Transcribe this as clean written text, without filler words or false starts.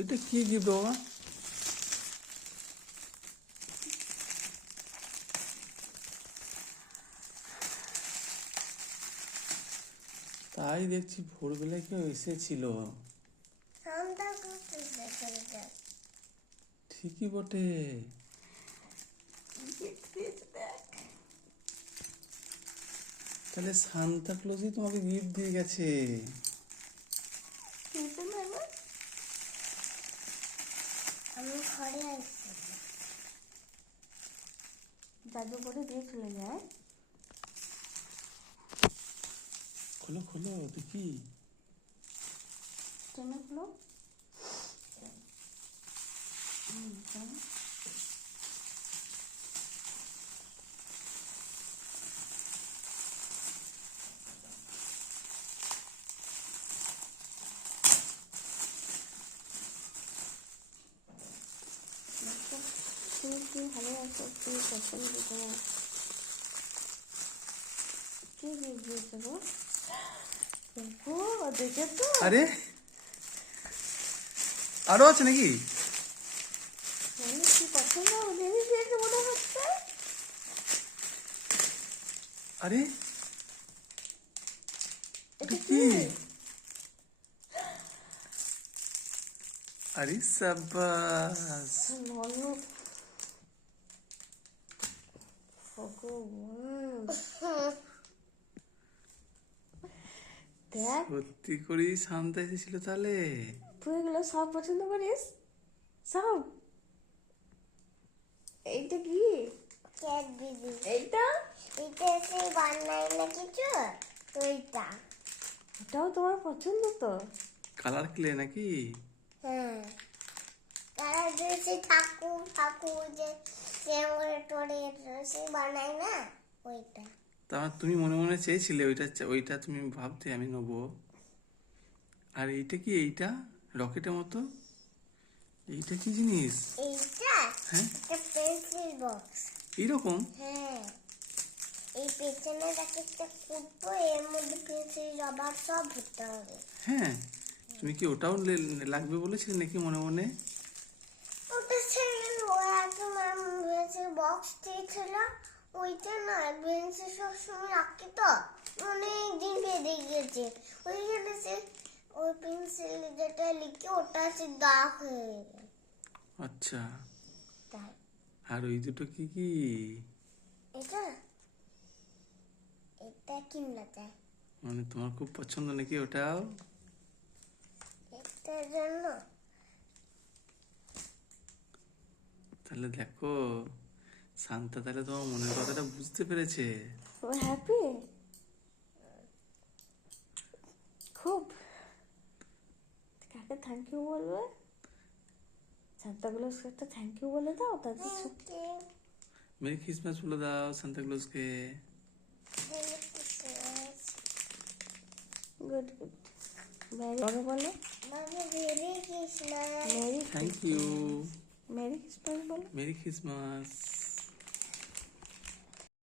এটা কি গিফট বাবা? তাই দেখছি ভোরবেলায় কেউ এসেছিল। ঠিকই বটে। তাহলে সান্তা ক্লজই তোমাকে গিফট দিয়ে গেছে। আমি ঘরে আসছি, জাদু করে দিয়ে চলে যায়। খোলো খোলো দেখি। টেনে খুলো। তুমি কি ভালোবাসো, কি পছন্দ তোমার? কি গিফট দিয়েছে গো? ও দেখেছো? আরে আরো আছে নাকি? কি পছন্দ জিনিস দিয়েছে মনে হচ্ছে। আরে এটা কি? কি? আরে সাবাস। ননু ভগবান, দেখ সত্যি করেই শান্তা এসেছিল তাহলে। তুই এগুলো সব পছন্দ করিস? সব? এইটা কি? ক্যাট বিবি। এইটা? এটা সেই বানাই না কিছু, তো এইটা। এটাও তোমার পছন্দ তো? কালার ক্লে নাকি? হ্যাঁ, তারা যে ঠাকুর ঠাকুর যে টোরে সে বানায় না, ওইটা। তা তুমি মনে মনে চেয়েছিলে ওইটা, ওইটা তুমি ভাবতে আমি নেবো। আর এইটা কি? এইটা রকেটের মতো, এইটা কি জিনিস? এইটা হ্যাঁ একটা পেন্সিল বক্স। এইরকম? হ্যাঁ, এই পেছনে একটা ফুটবো, এর মধ্যে পেন্সিল রবার সব ভরতে হবে। হ্যাঁ, তুমি কি ওটাও লাগবে বলেছিলে নাকি মনে মনে? ওটা ছেড়ে ও একটা পেন্সিল বক্স দিয়েছিল, ওইটা না পেন্সিল সবসময় রাখি তো অনেক দিন বেঁধে গিয়েছে, ওইখানে সে ওই পেন্সিল যেটা লিখে ওটা সে দাগ হয়ে গেছে। আচ্ছা, তাই আর ওই দুটো কি কি? এটা এটা কিনলা চাই, মানে তোমার খুব পছন্দ নাকি ওটাও? এটার জন্য তাহলে দেখো, শান্তা তাহলে তোমার মনের কথাটা বুঝতে পেরেছে। ও হ্যাপি খুব। কাকে থ্যাংক ইউ বলবে? সান্তা ক্লজকে একটা থ্যাংক ইউ বলে দাও তাদের সাথে। মেরি ক্রিসমাস বলে দাও সান্তা ক্লজকে। Good good. বলো বলো। Merry Krishna. Merry thank you. Merry Christmas বলো। Merry Christmas.